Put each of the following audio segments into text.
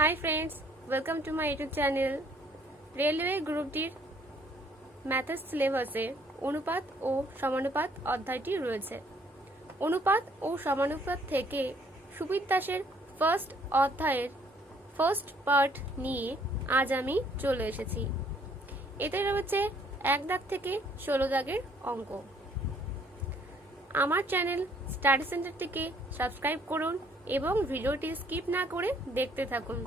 High friends, welcome to my YouTube channel. Railway গ্রুপটির ম্যাথের সিলেবাসের অনুপাত ও সমানুপাত অধ্যায়টি রয়েছে। অনুপাত ও সমানুপাত থেকে সুবীর দাসের ফার্স্ট অধ্যায়ের ফার্স্ট পার্ট নিয়ে আজ আমি চলে এসেছি। এতে রয়েছে 1 দাগ থেকে 16 দাগের অঙ্ক। আমার চ্যানেল স্টাডি সেন্টারটিকে সাবস্ক্রাইব করুন এবং ভিডিওটি স্কিপ না করে দেখতে থাকুন।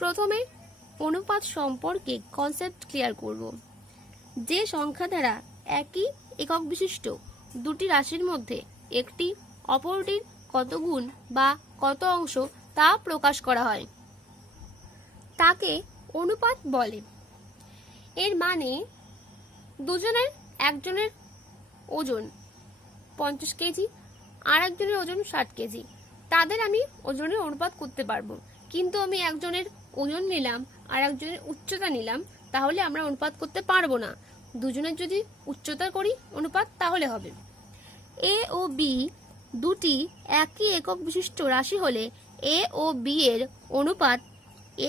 প্রথমে অনুপাত সম্পর্কে কনসেপ্ট ক্লিয়ার করব। যে সংখ্যা দ্বারা একই একক বিশিষ্ট দুটি রাশির মধ্যে একটি অপরটির কত গুণ বা কত অংশ তা প্রকাশ করা হয় তাকে অনুপাত বলে। এর মানে একজনের ওজন 50 কেজি আর একজনের ওজন 60 কেজি, তাদের আমি ওজনের অনুপাত করতে পারবো। কিন্তু আমি একজনের ওজন নিলাম আর একজনের উচ্চতা নিলাম, তাহলে আমরা অনুপাত করতে পারবো না। দুজনের যদি উচ্চতা করি অনুপাত তাহলে হবে। এ ও বি দুটি একই একক বিশিষ্ট রাশি হলে এ ও বি এর অনুপাত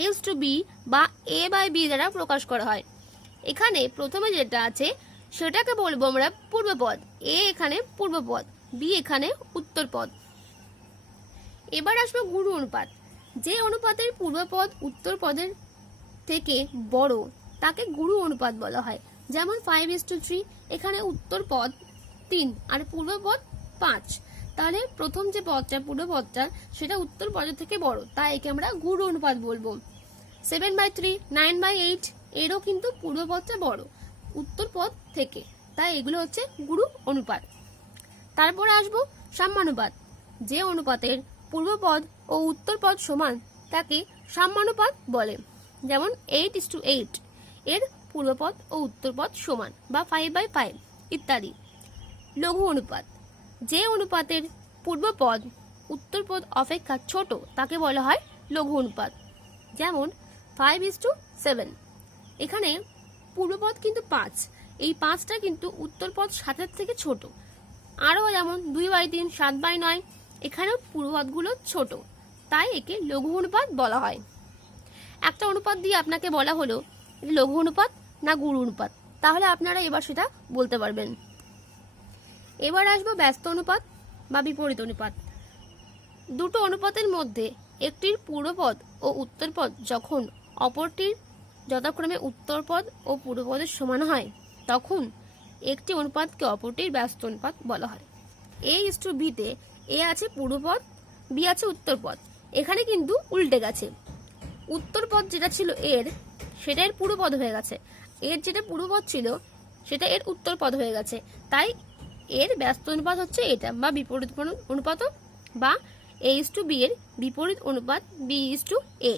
a/b বা a/b দ্বারা প্রকাশ করা হয়। এখানে প্রথমে যেটা আছে সেটাকে বলবো আমরা পূর্বপদ। এ এখানে পূর্বপদ, বি এখানে উত্তরপদ। এবার আসবো গুরু অনুপাত। যে অনুপাতের পূর্বপদ উত্তরপদের থেকে বড় তাকে গুরু অনুপাত বলা হয়। যেমন 5:3, এখানে উত্তরপদ 3 আর পূর্বপদ 5, তাহলে প্রথম যে পদটা পূর্বপদটা সেটা উত্তরপদের থেকে বড়, তাই একে আমরা গুরু অনুপাত বলবো। 7/3, 9/8 এরও কিন্তু পূর্বপদটা বড় উত্তরপদ থেকে, তাই এগুলো হচ্ছে গুরু অনুপাত। তারপরে আসবো সাম্যানুপাত। যে অনুপাতের পূর্বপদ ও উত্তরপদ সমান তাকে সাম্যানুপাত বলে। যেমন 8:8 এর পূর্বপদ ও উত্তরপদ সমান বা 5/5 ইত্যাদি। লঘু অনুপাত। যে অনুপাতের পূর্বপদ উত্তরপদ অপেক্ষা ছোট তাকে বলা হয় লঘু অনুপাত। যেমন 5:7, এখানে পূর্বপদ কিন্তু 5, এই 5টা কিন্তু উত্তরপদ 7-এর থেকে ছোট। আরও যেমন 2/3, 7/9, এখানেও পূর্বপদগুলো ছোট, তাই একে লঘু অনুপাত বলা হয়। একটা অনুপাত দিয়ে আপনাকে বলা হলো লঘু অনুপাত না গুরু অনুপাত, তাহলে আপনারা এবার সেটা বলতে পারবেন। এবার আসবো ব্যস্ত অনুপাত বা বিপরীত অনুপাত। দুটো অনুপাতের মধ্যে একটির পূর্বপদ ও উত্তরপদ যখন অপরটির যথাক্রমে উত্তরপদ ও পূর্বপদের সমান হয় তখন একটি অনুপাতকে অপরটির ব্যস্ত অনুপাত বলা হয়। a/b তে এ আছে পূর্বপদ, বি আছে উত্তরপদ। এখানে কিন্তু উল্টে গেছে, উত্তরপদ যেটা ছিল এর সেটা এর পূর্বপদ হয়ে গেছে, এর যেটা পূর্বপদ ছিল সেটা এর উত্তরপদ হয়ে গেছে, তাই এর ব্যস্ত অনুপাত হচ্ছে এটা বা বিপরীত অনুপাত বা a/b এর বিপরীত অনুপাত b/a।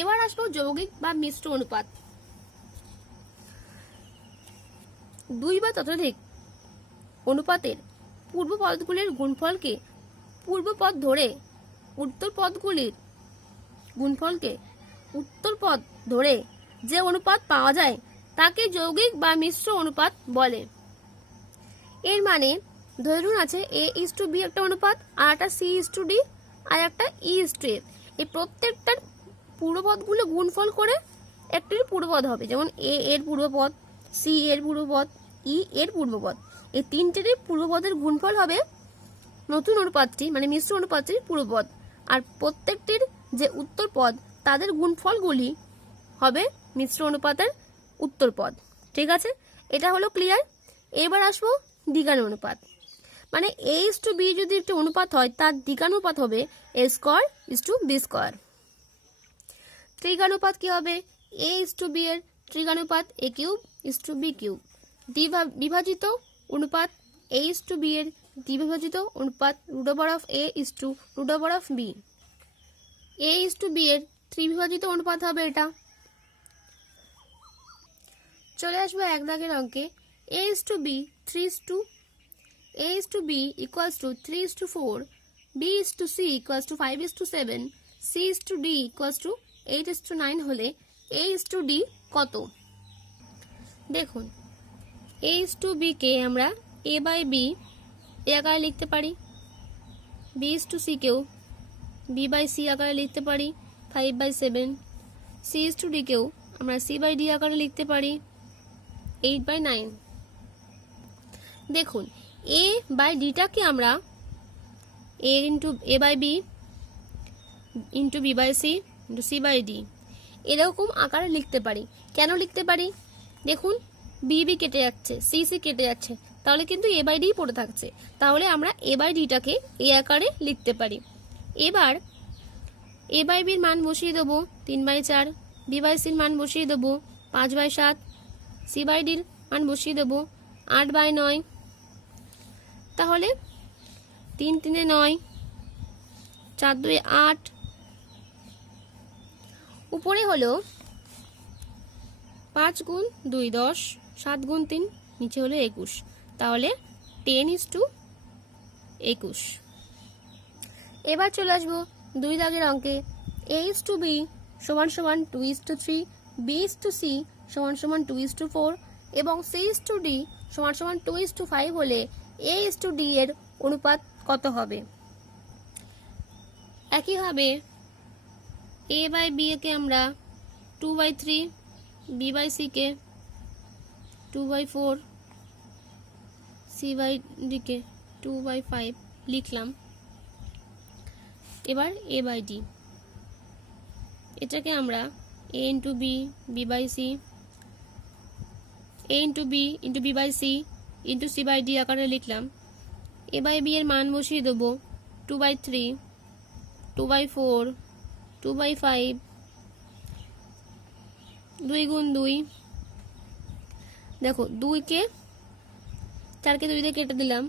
এবার আসবো যৌগিক বা মিশ্র অনুপাত। দুই বা ততোধিক অনুপাতের পূর্বপদগুলির গুণফলকে পূর্বপদ ধরে উত্তরপদগুলির গুণফলকে উত্তরপদ ধরে যে অনুপাত পাওয়া যায় তাকে যৌগিক বা মিশ্র অনুপাত বলে। এর মানে ধরুন আছে a/b একটা অনুপাত, আর একটা c/d আর একটা e/f। এই প্রত্যেকটার পূর্বপদগুলো গুণফল করে একটির পূর্বপদ হবে। যেমন a এর পূর্বপদ, c এর পূর্বপদ, e এর পূর্বপদ, এই তিনটেরই পূর্বপদের গুণফল হবে নতুন অনুপাতটি মানে মিশ্র অনুপাতটির পূর্বপদ, আর প্রত্যেকটির যে উত্তরপদ তাদের গুণফলগুলি হবে মিশ্র অনুপাতের উত্তরপদ। ঠিক আছে, এটা হলো ক্লিয়ার। এবার আসবো দ্বিঘানুপাত। মানে a/b যদি একটা অনুপাত হয় তার দ্বিঘানুপাত হবে a²:b²। ত্রিঘানুপাত কি হবে? a/b এর ত্রিঘানুপাত a³:b³ বিভাজিত অনুপাত a/b এর দ্বিবিভাজিত অনুপাত √a/√b। a/b এর ত্রিবিভাজিত অনুপাত হবে এটা। চলে আসবো 1 দাগের অঙ্কে। a/b 3:, a/b = 3:4, b/c = 5:7, c/d = 8:9 হলে a/d কত? দেখুন, a/b কে আমরা a/b এ আকারে লিখতে পারি, b/c কেও বি বাই সি আকারে লিখতে পারি 5/7। C/D কেও আমরা C/D আকারে লিখতে পারি 8/9। দেখুন A বাই ডিটাকে আমরা A by B into B by C into C/D এরকম আকারে লিখতে পারি। কেন লিখতে পারি? দেখুন বি কেটে যাচ্ছে, সি কেটে যাচ্ছে, তাহলে কিন্তু A বাই ডি পড়ে থাকছে, তাহলে আমরা A বাই ডিটাকে এ আকারে লিখতে পারি। এবার A বাই বির মান বসিয়ে দেবো 3/4, বি বাই সির মান বসিয়ে দেবো 5/7, C/Dর মান বসিয়ে দেবো 8/9। তাহলে 3 3 9, 4 2 8, উপরে হলো 5 গুণ 2 10, 7 গুণ 3, নিচে হলো 21, তাহলে 10:21। এবার চলে আসবো 2 দাগের অঙ্কে। A/B সমান সমান 2:3, B/C সমান সমান 2:4 এবং C/D সমান সমান 2:5 হলে A/D এর অনুপাত কত হবে? একইভাবে A বাই বি কে আমরা 2/3, বি বাই সি কে 2/4, C/D কে 2/5 লিখলাম। এবার A বাই ডি, এটাকে আমরা A into B, B by C, A into B into B by C into C/D আকারে লিখলাম। A বাই বি এর মান বসিয়ে দেবো 2/3, 2/4, 2/5, 2 গুণ 2। দেখো 2কে 4কে 2 দিয়ে কেটে দিলাম,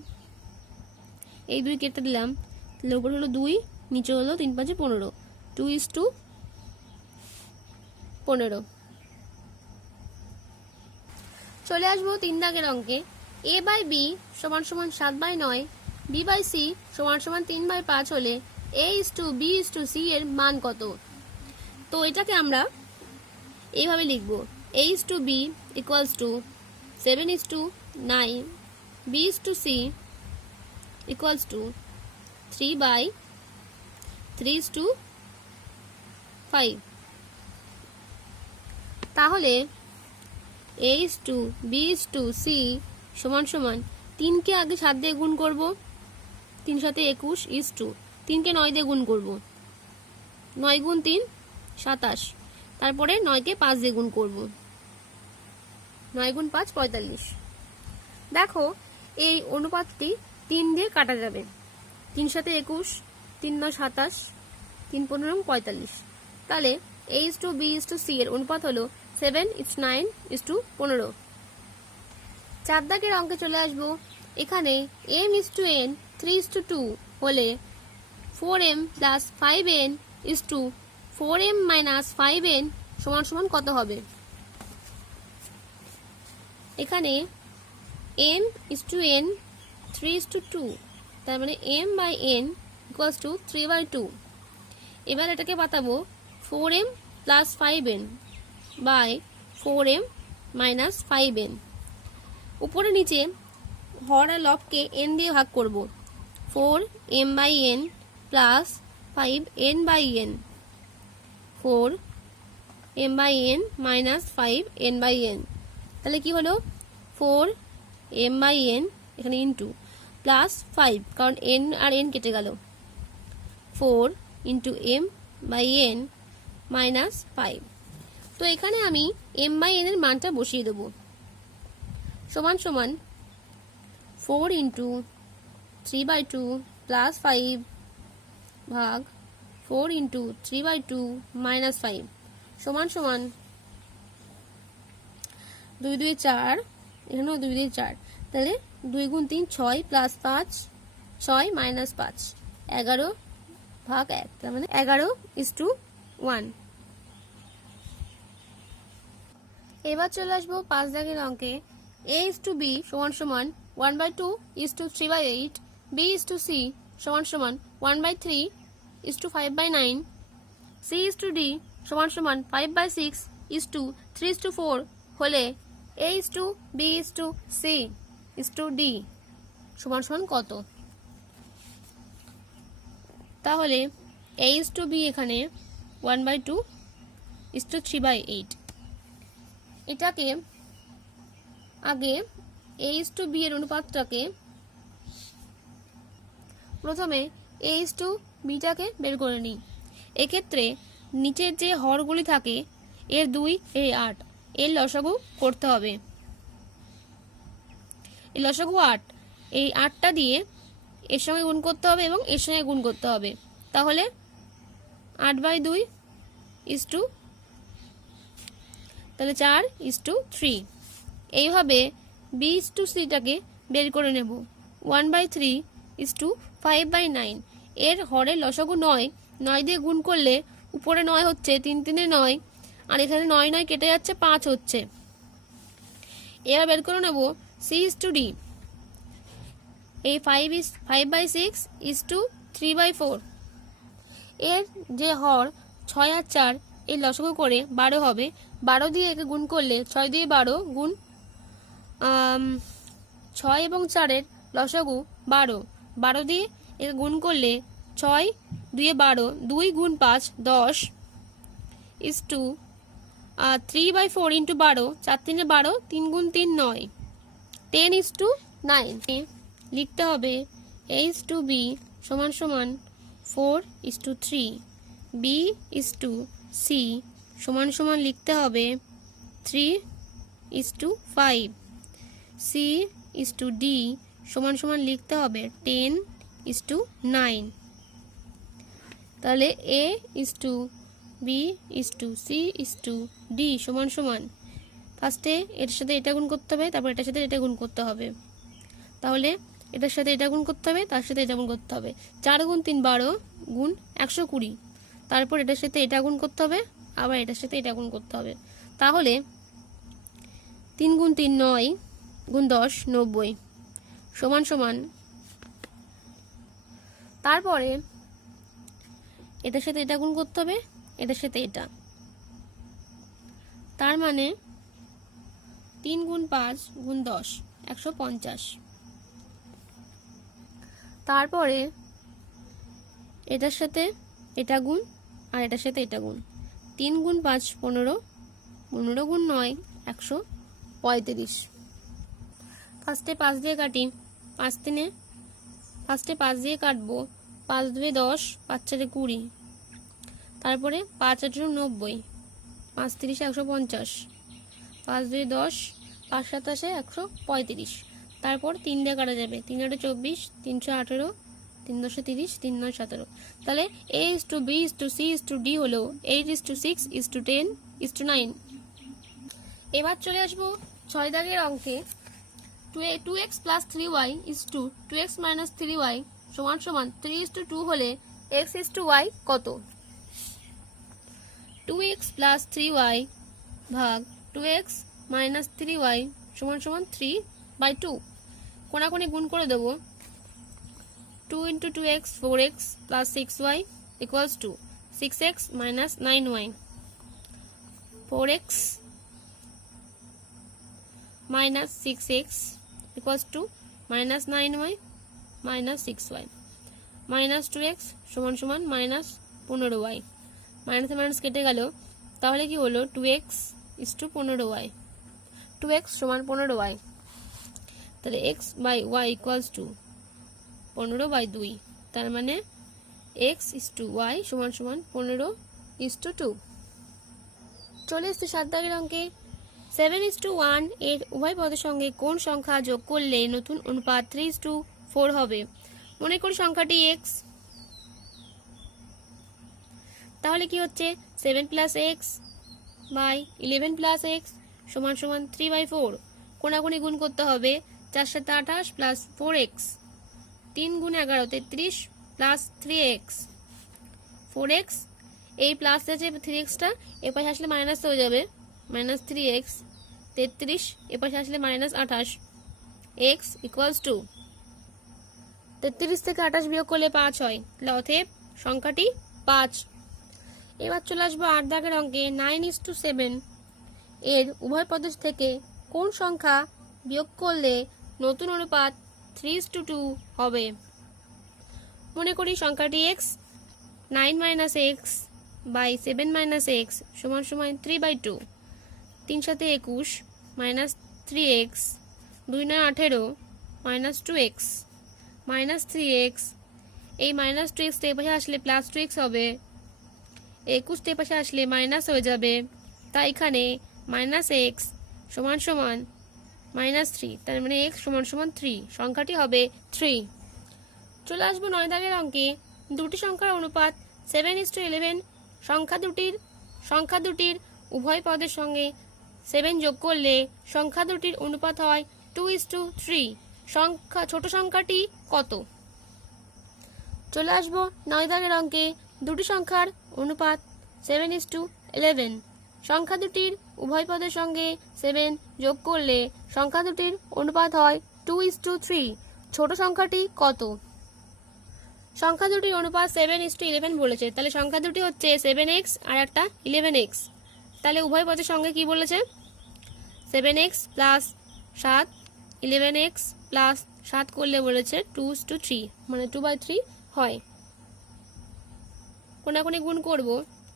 এই 2 কেটে দিলাম, তাহলে উপরে হলো 2, নিচে হলো 3 5 15, 2:15। চলে আসবো 3 দাগের অঙ্কে। A বাই বি সমান সমান 7/9, বি বাই সি সমান সমান 3/5 হলে A/B/C এর মান কত? তো এটাকে আমরা এইভাবে লিখবো, A/B equals to 7:9, B/C equals to 3/3:5। তাহলে A/B/C সমান সমান 3কে আগে 7 দিয়ে গুণ করব, 3 7 21, 3কে 9 দিয়ে গুণ করব, 9 গুণ 3 27, তারপরে 9কে 5 দিয়ে গুণ করব, 9 গুণ 5 45। দেখো এই অনুপাতটি 3 দিয়ে কাটা যাবে, 3 7 21, 3 9 27, 3 15 45। তাহলে A/B/C এর অনুপাত হলো 7:9:15। 4 দাগের অঙ্কে চলে আসবো। এখানে m:n 3:2 হলে 4m + 5n 4m - 5n সমান সমান কত হবে? এখানে m:n 3:2, তার মানে m/n = 3/2। এবার এটাকে পাতাবো 4m + 5n by 4m - 5n। উপরে নিচে হর আর লবকে n দিয়ে ভাগ করব, 4m/n plus 5n/n, 4m/n minus 5n/n, তাহলে কি হলো 4m/n এখানে ইন্টু প্লাস 5, কারণ n আর n কেটে গেল, 4 ইন্টু m/n মাইনাস 5। তো এখানে আমি m/n এর মানটা বসিয়ে দেবো, সমান সমান 4 ইন্টু 3/2 প্লাস 5 ভাগ 4 ইন্টু 3/2 মাইনাস 5 সমান সমান 2 2 4, এখানেও 2 2 4, তাহলে 2 গুণ 3 6 প্লাস 5 6 মাইনাস 5 11 ভাগ 1, তার মানে 11:1। এবার চলে আসবো 5 দাগের অঙ্কে। A/B সমান সমান 1/2:3/8, B/C সমান সমান 1/3:5/9, C/D সমান সমান 5/6:3:4 হলে A/B/C/D সমান সমান কত? তাহলে a/b এখানে 1/2:3/8। এটাকে আগে a/b এর অনুপাতটাকে প্রথমে a/bটাকে বের করে নিই। এক্ষেত্রে নিচের যে হরগুলি থাকে এর 2 এর 8 এর লসাগু করতে হবে। এই লসাগু 8, এই 8টা দিয়ে এর সঙ্গে গুণ করতে হবে এবং এর সঙ্গে গুণ করতে হবে। তাহলে 8/2 তাহলে 4:3। এইভাবে b/c-টাকে বের করে নেব। 1/3:5/9 এর হরের লসাগু 9, 9 দিয়ে গুণ করলে উপরে 9 হচ্ছে, 3 3 9, আর এখানে 9 9 কেটে যাচ্ছে, 5 হচ্ছে। এবার বের করে নেব c/d। এই 5/6:3/4 এর যে হর 6 আর 4 এর লসাগু করে 12 হবে। 12 দিয়ে একে গুণ করলে 6 দিয়ে 12 গুণ 6 এবং 4 এর লসাগু 12। 12 দিয়ে একে গুণ করলে 6 2 12, 2 গুণ 5 10 3/4 ইন্টু 12, 4 3 12, 3 গুণ 3 9, 10:9। লিখতে হবে a/b সমান সমান 4:3, b/c সমান সমান লিখতে হবে 3:5, c/d সমান সমান লিখতে হবে 10:9। তাহলে a/b/c/d সমান সমান, ফার্স্টে এটার সাথে এটা গুণ করতে হবে, তারপর এটার সাথে এটা গুণ করতে হবে। তাহলে এটার সাথে এটা গুণ করতে হবে, তার সাথে এটা গুণ করতে হবে। 4 গুণ 3 12 গুণ 120। তারপর এটার সাথে এটা গুণ করতে হবে, আবার এটার সাথে এটা গুণ করতে হবে। তাহলে 3 গুণ 3 9 গুণ 10 90 সমান সমান। তারপরে এটার সাথে এটা গুণ করতে হবে, এটার সাথে এটা, তার মানে 3 গুণ 5 গুণ 10 150। তারপরে এটার সাথে এটা গুণ আর এটার সাথে এটা গুণ। 3 গুণ 5 15, 15 গুণ 9 135। ফার্স্টে 5 দিয়ে কাটি, 5 3 ফার্স্টে 5 দিয়ে কাটবো, 5 2 10, 5 4 20। তারপরে 5 8 90, 5 30 150, 5 2 10, 5 27 135। তারপর 3 দিয়ে কাটা যাবে, 3 8 24, 318, 3 10 30, 3 9 17। তাহলে a/b/c/d হলো 8:6:10:9। এবার চলে আসবো 6 দাগের অঙ্কে। 2x + 3y 2x - 3y সমান সমান 3:2 হলে x/y কত? 2x + 3y ভাগ 2x - 3y সমান সমান 3/2। কোনাকুনি গুণ করে দেব। 2 × 2x 4x + 6y = 6x - 9y, 4x - 6x = -9y - 6y, -2x সমান সমান -15y। মাইনাসে মাইনাস কেটে গেল, তাহলে কি হলো 2x = 15y, 2x সমান 15y। তাহলে x/y = 15/2, তার মানে x/y সমান সমান 15:2। চলে এসেছে 7 দাগের অঙ্কে। 7:1 এর উভয় পদের সঙ্গে কোন সংখ্যা যোগ করলে নতুন অনুপাত 3:4 হবে? মনে করি সংখ্যাটি x। তাহলে কি হচ্ছে 7 + x বাই 11 + x সমান সমান 3/4। কোনাকুনি গুণ করতে হবে, 4 7 28 প্লাস 4x, 3 গুণ 11 33 প্লাস 3x, 4x এই প্লাস আছে 3xটা এপাশে আসলে মাইনাস হয়ে যাবে, -3x, 33 এপাশে আসলে -28, x = 33 থেকে 28 বিয়োগ করলে 5 হয়। অতএব সংখ্যাটি 5। এবার চলে আসবো 8 দাগের অঙ্কে। 9:7 এর উভয় পদের থেকে কোন সংখ্যা বিয়োগ করলে নতুন অনুপাত 3:2 হবে? মনে করি সংখ্যাটি x। 9 minus x by 7 minus x সমান সমান 3/2। 3 সাথে 21 minus 3x, 2 9 18 minus 2x minus 3x। এই মাইনাস 2x এর পাশে আসলে প্লাস 2x হবে, 21 এর পাশে আসলে মাইনাস হয়ে যাবে, তাই এখানে মাইনাস এক্স সমান সমান মাইনাস 3, তার মানে x সমান সমান 3, সংখ্যাটি হবে 3। চলে আসবো 9 দাগের অঙ্কে। দুটি সংখ্যার অনুপাত 7:11। সংখ্যা দুটির উভয় পদের সঙ্গে 7 যোগ করলে সংখ্যা দুটির অনুপাত হয় 2:3। ছোট সংখ্যাটি কত? চলে আসবো 9 দাগের অঙ্কে। দুটি সংখ্যার অনুপাত 7:11। সংখ্যা দুটির উভয় পদের সঙ্গে 7 যোগ করলে সংখ্যা দুটির অনুপাত হয় 2:3। ছোট সংখ্যাটি কত? সংখ্যা দুটির অনুপাত 7:11 বলেছে, তাহলে সংখ্যা দুটি হচ্ছে 7x আর একটা 11x। তাহলে উভয় পদের সঙ্গে কি বলেছে? 7x প্লাস 7 11x প্লাস 7 করলে বলেছে 2:3, মানে 2/3 হয়। কোনাকুনি গুণ করব।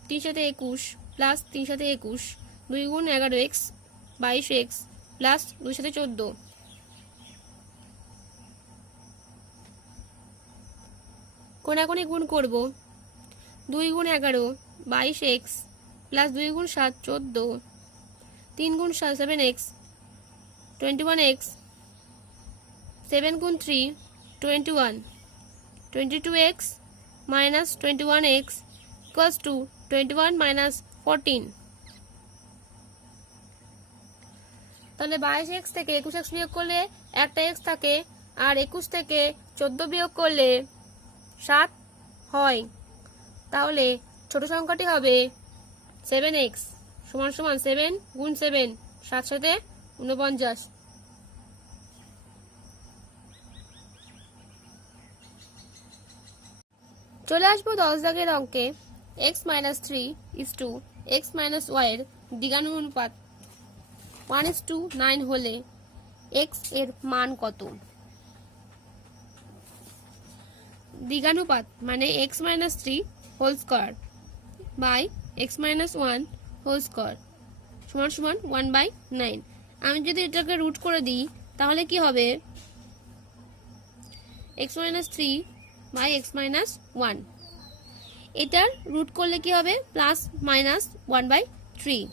3 সাথে 21 প্লাস 3 সাথে 21, 2 গুণ 11x 22x প্লাস 2 সাথে 14। কোনাকুনি গুণ করব। 2 গুণ 11 22x প্লাস 2 গুণ 7 14, 3 গুণ 7x 21x, 7 গুণ 3 21, 22x minus 21x equals to 21 minus 14। তাহলে 22x থেকে 21x বিয়োগ করলে একটা x থাকে, আর 21 থেকে 14 বিয়োগ করলে 7 হয়। তাহলে ছোট সংখ্যাটি হবে 7x সমান সমান 7 গুণ 7 7 সাথে 49। চলে আসবো 10 দাগের অঙ্কে। x minus 3 is to x minus y এর দ্বিঘানুপাত 1:9 হলে x এর মান কত? দ্বিঘানুপাত মানে x minus 3 whole square by x minus 1 whole square সমান সমান 1/9। আমি যদি এটাকে রুট করে দিই তাহলে কি হবে? x minus 3 by x minus 1। এটার রুট করলে কি হবে? Plus minus 1/3।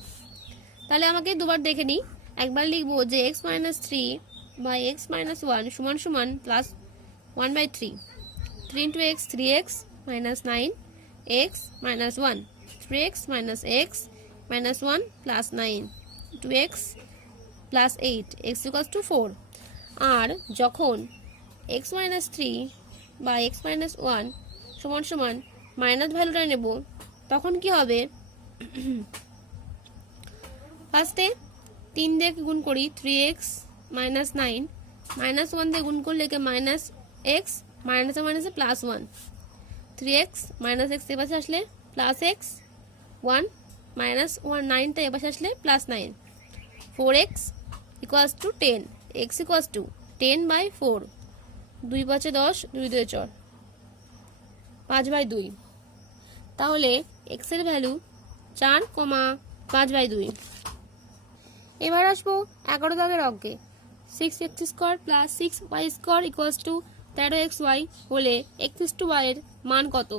তাহলে আমাকে দুবার দেখে নিই। একবার লিখবো যে x minus 3 by x minus 1 সমান সমান plus 1/3। 3 into x 3x minus 9x minus 1, 3x minus x minus 1 plus 9, 2x plus 8, x equals to 4। আর যখন x minus 3 বা x minus 1 সমান সমান মাইনাস ভ্যালুটা নেব তখন কি হবে? ফার্স্টে 3 দিয়ে গুণ করি 3x minus 9 minus 1 দিয়ে গুণ করলে কি মাইনাস x মাইনাসে মাইনাসে প্লাস 1, 3x মাইনাস x এর পাশে আসলে প্লাস x 1 মাইনাস 1 9টা এর পাশে আসলে plus 9, 4x equals to 10, x equals to 10/4, 2 5 10, 2 2 4, 5/2। তাহলে x এর ভ্যালু 4,5/2। এবার আসবো 11 দাগের অঙ্কে। 6x² plus 6y² equals to 13xy হলে x/y এর মান কত?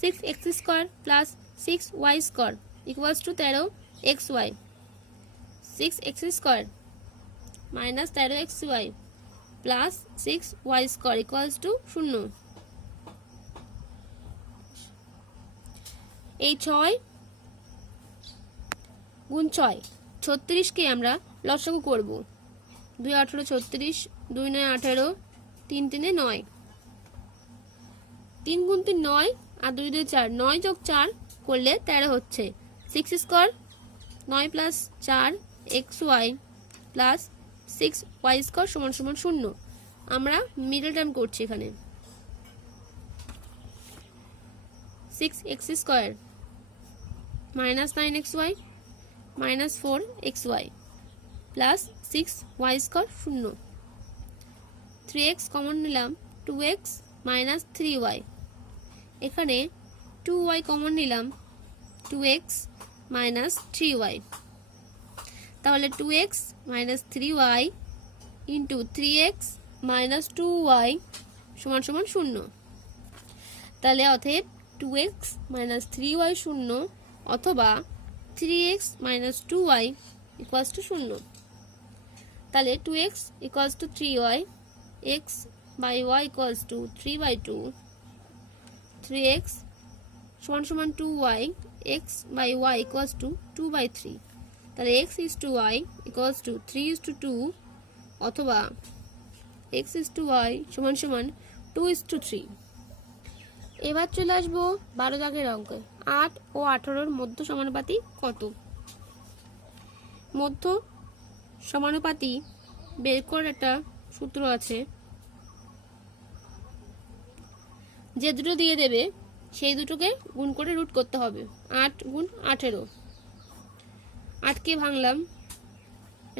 6x² plus 6y² equals to 13xy, 6x² minus 13xy plus 6y² equals to 0। এই 6 গুণ 6 36কে আমরা লসাগু করব। 2 18 36, 2 9 18, 3 3 9, 3 গুণ 3 9 আর 2 2 4, 9 যোগ 4 করলে 13 হচ্ছে। 6² 9 প্লাস 4 xy প্লাস 6y² সমান সমান 0। আমরা মিডল টার্ম করছি এখানে। 6x² minus 9xy minus 4xy plus 6y² 0। 3x common নিলাম, 2x মাইনাস 3y এখানে 2y কমন নিলাম, 2x মাইনাস 3y, তাহলে 2x minus 3y into 3x minus 2y সমান সমান 0। তাহলে অতএব 2x মাইনাস 3y 0 অথবা 3x minus 2y equals to 0। তাহলে 2x equals to 3y, x by y equals to 3/2, 3x সমান সমান 2y, x by y equals to 2/3। তাহলে x is to y equals to 3:2 অথবা x ইজ টু y সমান সমান 2:3। এবার চলে আসবো 12 দাগের অঙ্কে। 8 ও 18 মধ্য সমানুপাতি কত? মধ্য সমানুপাতি বের করার একটা সূত্র আছে, যে দুটো দিয়ে দেবে সেই দুটোকে গুণ করে রুট করতে হবে। 8 গুণ 18, 8কে ভাঙলাম,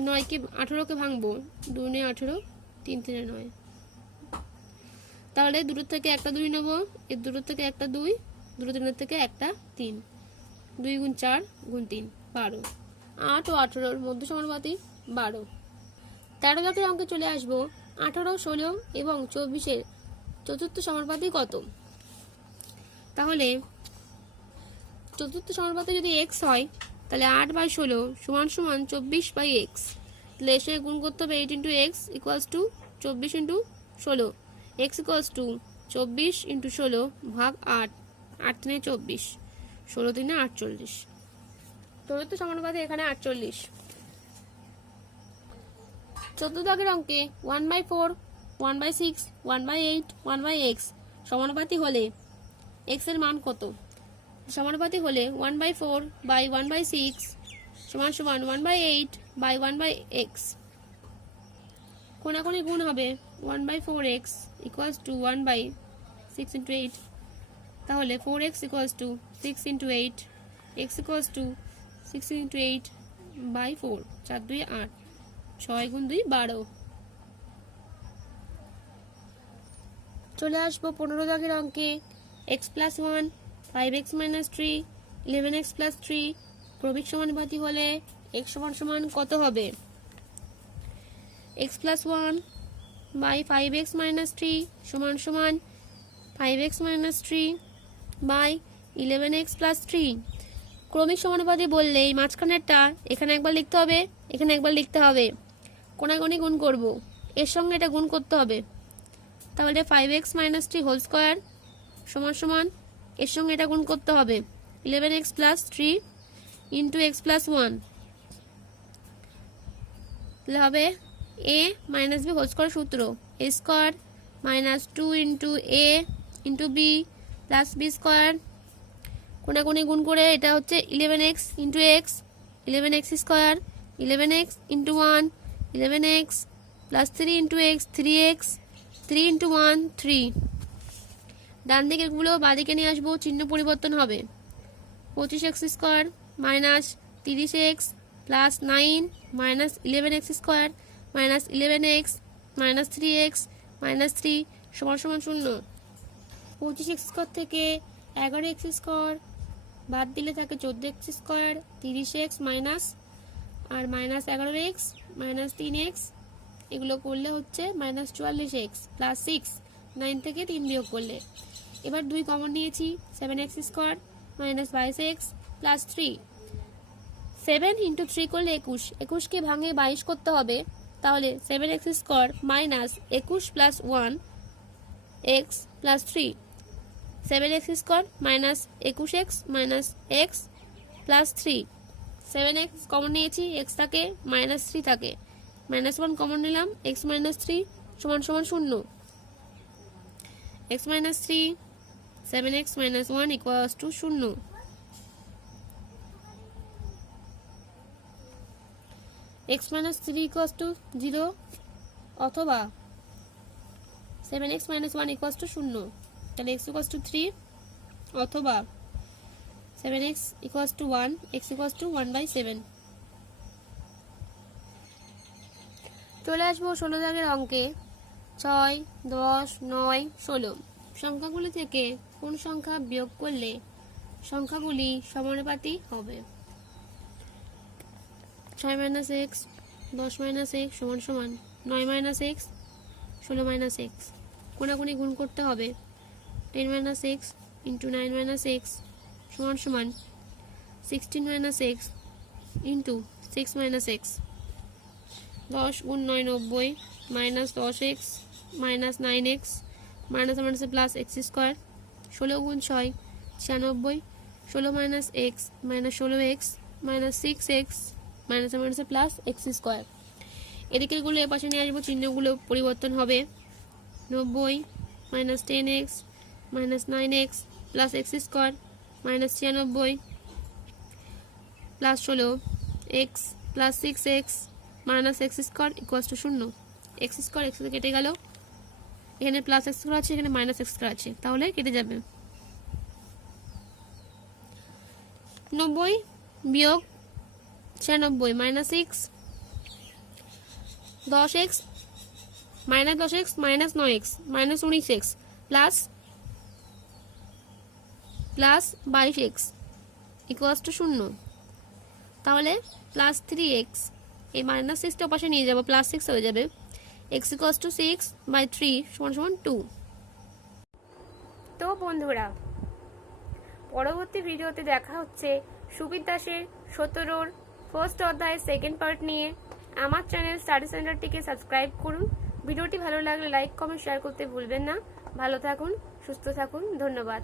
9কে 18কে ভাঙবো, 2 9 18, 3 3 9। তাহলে দুটোর থেকে একটা 2 নেব, এর দুটোর থেকে একটা 2, দুটো তিনের থেকে একটা 3, 2 গুণ 4 গুণ 3 12। 8 ও 18 মধ্য সমানুপাতি 12। 13 দাগের অঙ্কে চলে আসবো। 18, 16 এবং 24 চতুর্থ সমানুপাতি কত? তাহলে চতুর্থ সমানুপাতি যদি x হয় তাহলে 8/16 সমান সমান 24/x। তাহলে এসে গুণ করতে হবে 8 × x equals two 24 × 16। x equals two 24 × 16 ভাগ 8, 8 3 24, 16 3 48। চতুর্থ সমানুপাতি এখানে 48। 14 দাগের অঙ্কে 1/4, 1/6, 1/8, 1/x সমানুপাতি হলে x এর মান কত? সমানুপাতি হলে 1/4 বাই 1/6 সমান সমান 1/8 বাই 1/x। কোনাকুনি গুণ হবে 1/4x ইকুয়ালস টু 1/6 × 8। তাহলে 4x equals to 6 × 8, x equals to 6 × 8 by 4, 4 2 8, 6 গুণ 2 12। চলে আসবো 15 দাগের অঙ্কে। x + 1, 5x - 3, 11x + 3 ক্রমিক সমানুপাতি হলে x সমান সমান কত হবে? x + 1 বাই 5x - 3 সমান সমান 5x - 3 বাই 11x + 3। ক্রমিক সমানুপাতি বললে এই মাঝখানেরটা এখানে একবার লিখতে হবে, এখানে একবার লিখতে হবে। কোনাকুনি গুণ করব, এর সঙ্গে এটা গুণ করতে হবে। তাহলে 5x - 3 হোল স্কয়ার সমান সমান এর সঙ্গে এটা গুণ করতে হবে 11x + 3 ইন্টু x + 1। তাহলে হবে a - b হোল স্কয়ার সূত্র, a square minus 2 into a into b plus b square. কোনাকুনি গুণ করে এটা হচ্ছে 11x into x, 11x square, 11x into 1, 11x plus 3 into x, 3x, 3 into 1 3। ডান দিকের গুলো বাঁদিকে নিয়ে আসবো, চিহ্ন পরিবর্তন হবে। 25x square minus 30x plus 9 minus 11x square minus 11x minus 3x minus 3 সমান সমান 0। 25x স্কয়ার থেকে 11x স্কয়ার বাদ দিলে থাকে 14x স্কয়ার, 30x মাইনাস আর মাইনাস 11x মাইনাস 3x, এগুলো করলে হচ্ছে মাইনাস 44x প্লাস 6, 9 থেকে 3 বিয়োগ করলে। এবার 2 কমন নিয়েছি, 7x square minus 22x plus 3। 7 into 3 করলে 21, 21কে ভাঙে 22 করতে হবে। তাহলে 7x square minus 21 plus 1 x plus 3, 7x square minus 21x minus x plus 3। 7x common নিয়েছি, x থাকে মাইনাস 3 থাকে, মাইনাস 1 কমন নিলাম, x মাইনাস 3 সমান সমান 0। x minus 3, 7x minus 1 equals to 0। x minus 3 equals to 0 অথবা 7x minus 1 equals to 0। তাহলে x equals two 3 অথবা 7x equals to 1, x equals two 1/7। চলে আসবো 16 দাগের অঙ্কে। 6, 10, 9, 16 সংখ্যাগুলো থেকে কোন সংখ্যা বিয়োগ করলে সংখ্যাগুলি সমানুপাতি হবে? 6 - x 10 - x সমান সমান 9 - x 16 - x। কোনাকুনি গুণ করতে হবে। 10 - x × 9 - x সমান সমান 16 - x × 6 - x। 10 × 9 90 -10x -9x minus plus x square. 16 × 6 96 16 - x -16x -6x plus x square. এদিকেরগুলো এপাশে নিয়ে আসবো, চিহ্নগুলো পরিবর্তন হবে। 90 -10x -9x plus x square -96 plus 16 x plus 6x minus x square equals to 0। x square x থেকে কেটে গেল, এখানে প্লাস x স্কোয়ার আছে, এখানে মাইনাস x স্কোয়ার আছে, তাহলে কেটে যাবে। 90 বিয়োগ 96 -6 10x -10x -9x -19x plus 22x equals to 0। তাহলে প্লাস 3x, এই মাইনাস 6টা পাশে নিয়ে যাব, প্লাস 6 হয়ে যাবে। x equals two 6/3 = 2। তো বন্ধুরা, পরবর্তী ভিডিওতে দেখা হচ্ছে সুবির দাসের 17 ফার্স্ট অধ্যায়ের সেকেন্ড পার্ট নিয়ে। আমার চ্যানেল স্টাডি সেন্টারটিকে সাবস্ক্রাইব করুন। ভিডিওটি ভালো লাগলে লাইক কমেন্ট শেয়ার করতে ভুলবেন না। ভালো থাকুন, সুস্থ থাকুন, ধন্যবাদ।